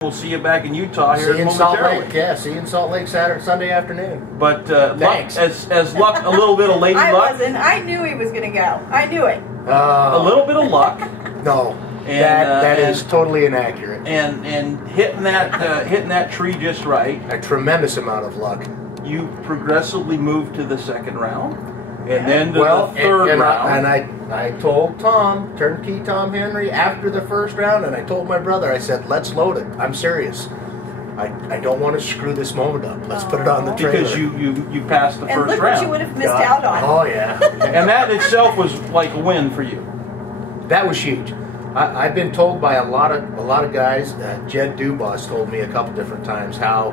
We'll see you back in Utah here See you in Salt momentarily. Lake. Yeah, see you in Salt Lake Sunday afternoon. But Thanks. as luck, a little bit of lady luck. I knew he was going to go. I knew it. A little bit of luck. No, And, that is totally inaccurate. And hitting that tree just right. A tremendous amount of luck. You progressively moved to the second round, and then to Well, the third round. I told Tom, turnkey Tom Henry, after the first round, and I told my brother, I said, let's load it. I'm serious. I don't want to screw this moment up. Let's put it on the trailer. Because you passed the And first look round. what you would have missed out on. Oh, yeah. And that itself was like a win for you. That was huge. I've been told by a lot of guys. Jed Dubas told me a couple different times how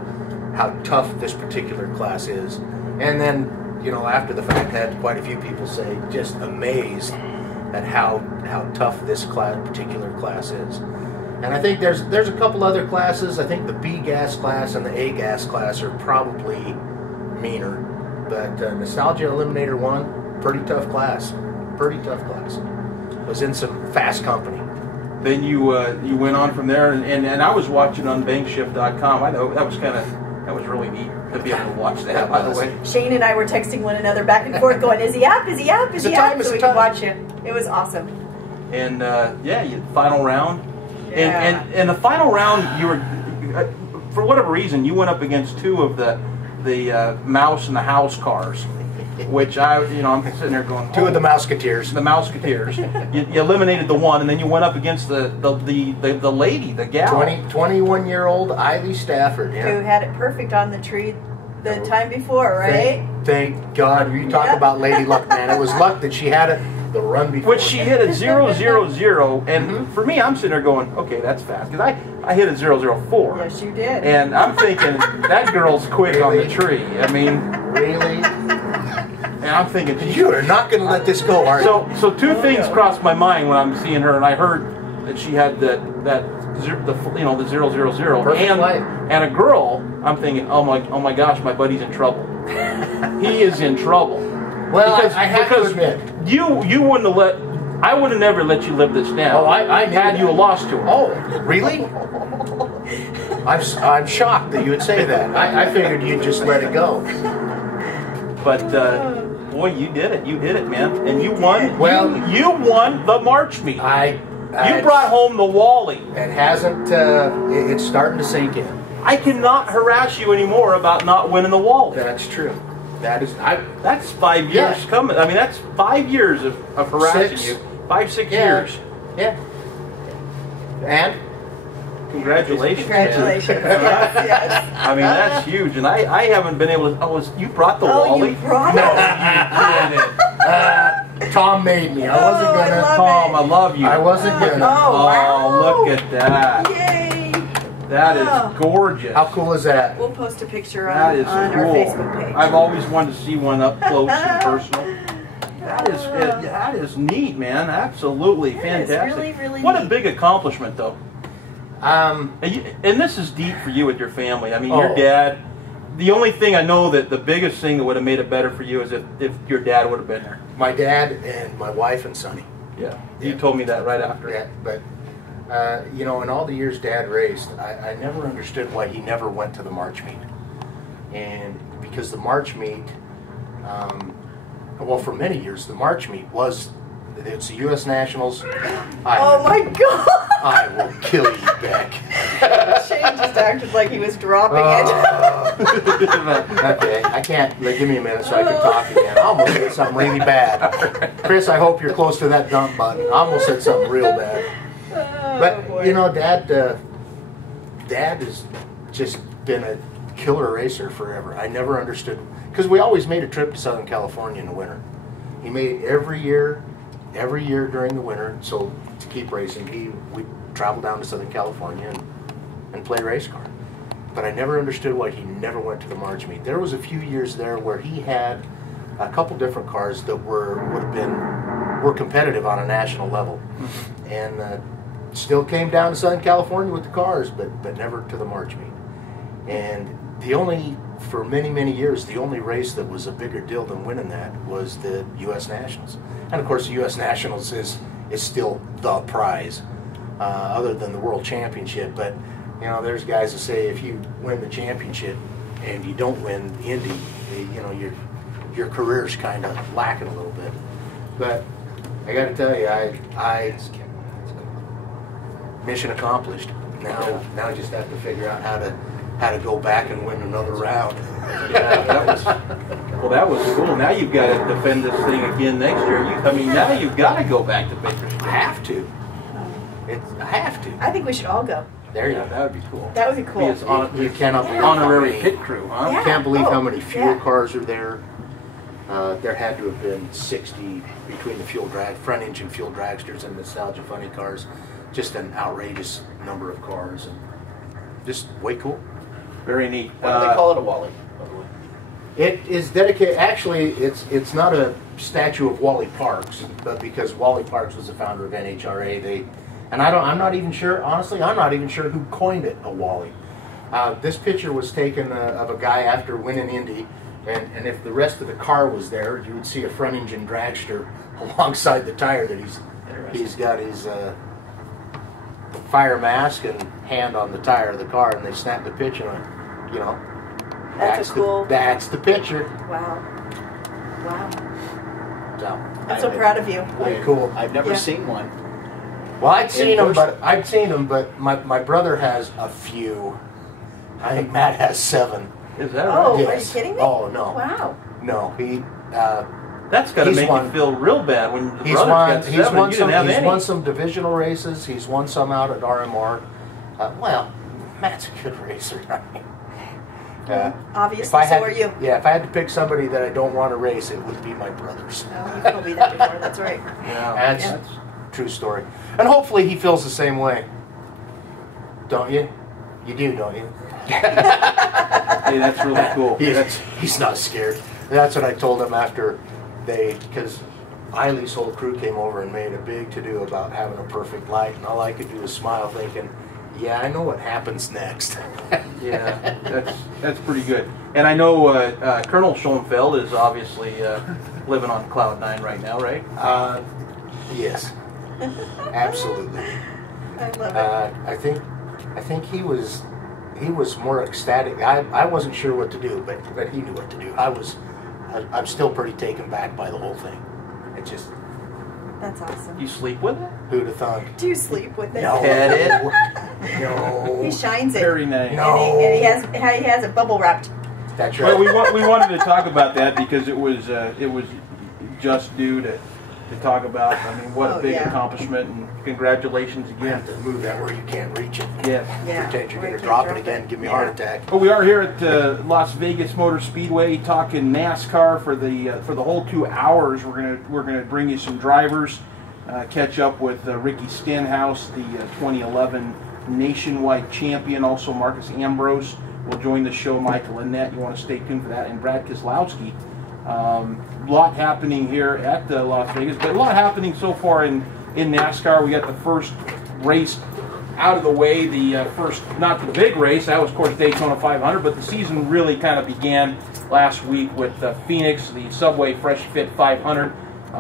tough this particular class is, and then after the fact, had quite a few people say just amazed at how tough this particular class is. And I think there's a couple other classes. I think the B gas class and the A gas class are probably meaner, but Nostalgia Eliminator 1, pretty tough class. Pretty tough class. Was in some fast company. Then you went on from there, and I was watching on bankshift.com. I know that was really neat to be able to watch that. By the way, Shane and I were texting one another back and forth, going, "Is he up? Is he up? Is he up?" So we could watch it. It was awesome. And final round, Yeah. and the final round, you were for whatever reason you went up against two of the mouse and the house cars. Which I'm sitting there going, Two of the Mouseketeers. The Mouseketeers. you eliminated the one, and then you went up against the lady, the gal. 21-year-old Ivy Stafford. Yeah. Who had it perfect on the tree the time before, right? Thank God. You talk about lady luck, man. It was luck that she had it the run before. Which she hit a 0.00, and for me, I'm sitting there going, okay, that's fast, because I hit a 0.04. Yes, you did. And I'm thinking, that girl's quick on the tree. I mean, really? And I'm thinking, you are not going to let this go, are you? So two things crossed my mind when I'm seeing her, and I heard that she had the 0.00, and a girl. I'm thinking, oh my gosh, my buddy's in trouble. He is in trouble. Well, I have to admit, you wouldn't have I would have never let you live this down. Oh, I had you lost to her. Oh, really? I'm shocked that you would say that. I figured you'd just let it go. But boy, you did it. You did it, man. And you won. Well, you won the March meet. You brought home the Wally. It hasn't. It's starting to sink in. I cannot harass you anymore about not winning the Wally. That's true. That's 5 years coming. I mean, that's 5 years of harassing you. 5-6 years. Yeah. And congratulations. Congratulations. Yes. I mean, that's huge. And I haven't been able to. Oh, you brought the Wally? You brought it? No, you didn't. Tom made me. I wasn't gonna. Tom, I love you. I wasn't gonna. Oh, look at that. Yay. That is gorgeous. How cool is that? We'll post a picture on That is our cool. Facebook page. I've always wanted to see one up close and personal. That is neat, man. Absolutely fantastic. Really, really what neat. a big accomplishment, though. And this is deep for you with your family. I mean, your dad. The only thing I know that the biggest thing that would have made it better for you is if your dad would have been there. My dad and my wife and Sonny. Yeah, you told me that right after. Yeah, but in all the years Dad raced, I never understood why he never went to the March meet. And because the March meet, for many years, the March meet it's the U.S. Nationals. Oh my God! I will kill you, Beck. Shane just acted like he was dropping it. Okay, I can't. Give me a minute so I can talk again. I almost said something really bad. Chris, I hope you're close to that dump button. I almost said something real bad. But Dad has just been a killer racer forever. I never understood, because we always made a trip to Southern California in the winter. He made it every year during the winter. So to keep racing, we travel down to Southern California and play race car. But I never understood why he never went to the March meet. There was a few years there where he had a couple different cars that were competitive on a national level, and still came down to Southern California with the cars, but never to the March meet. And for many years, the only race that was a bigger deal than winning that was the U.S. Nationals. And of course, the U.S. Nationals is still the prize, other than the World Championship. But You know, there's guys that say if you win the championship and you don't win the Indy, you know, your career's kind of lacking a little bit. But I got to tell you, I mission accomplished. Now I just have to figure out how to go back and win another round. Yeah, that was cool. Now you've got to defend this thing again next year. Now you've got to go back to Bakersfield. I have to. I have to. I think we should all go. There you go. That would be cool. That would be cool. You cannot believe honorary pit crew, huh? Yeah. You can't believe how many fuel cars are there. There had to have been 60 between the front engine fuel dragsters and nostalgia funny cars. Just an outrageous number of cars, and just way cool. Very neat. Why do they call it a Wally? It is dedicated. Actually, it's not a statue of Wally Parks, but because Wally Parks was the founder of NHRA, I'm not even sure. Honestly, I'm not even sure who coined it a Wally. This picture was taken of a guy after winning Indy, and if the rest of the car was there, you would see a front engine dragster alongside the tire that he's got his fire mask and hand on the tire of the car, and they snapped the picture on, you know. That's cool. That's the picture. Wow. So I'm so proud of you. way cool. I've never seen one. Well, I'd seen them, but my brother has a few. I think Matt has 7. Is that right? Oh, Yes. are you kidding me? Oh no. Wow. No, he. That's got to He's make won. you feel real bad when the He's brother's won. got 7. You didn't have any. won some divisional races. He's won some out at RMR. Well, Matt's a good racer. Obviously, if I had, so are you. Yeah, if I had to pick somebody that I don't want to race, it would be my brothers. Oh, you've told me that before. That's right. Yeah, That's true story. And hopefully he feels the same way. Don't you? You do, don't you? Hey, that's really cool. He's not scared. That's what I told him after because Eileen's whole crew came over and made a big to-do about having a perfect light, and all I could do was smile thinking, yeah, I know what happens next. Yeah, that's pretty good. And I know Colonel Schoenfeld is obviously living on cloud 9 right now, right? Yes, absolutely. I love it. I think he was more ecstatic. I wasn't sure what to do, but he knew what to do. I'm still pretty taken back by the whole thing. It just. That's awesome. You sleep with it? Who'd have thunk? Do you sleep with it? No. Pet it? No. He shines it. Very nice. No. And he has it bubble wrapped. That's right. Well, we wanted to talk about that because it was just due to talk about. I mean, what a big accomplishment, and congratulations You again. have to move that where you can't reach it. Yes. Yeah. Pretend you're Where going you to can't drop it drop again, it. give me a heart attack. Well, we are here at Las Vegas Motor Speedway talking NASCAR for the whole 2 hours. We're gonna bring you some drivers, catch up with Ricky Stenhouse, the 2011 nationwide champion. Also, Marcus Ambrose will join the show. Michael Annette, you want to stay tuned for that, and Brad Keselowski. A lot happening here at Las Vegas, but a lot happening so far in NASCAR. We got the first race out of the way, the first, not the big race, that was of course Daytona 500, but the season really kind of began last week with Phoenix, the Subway Fresh Fit 500.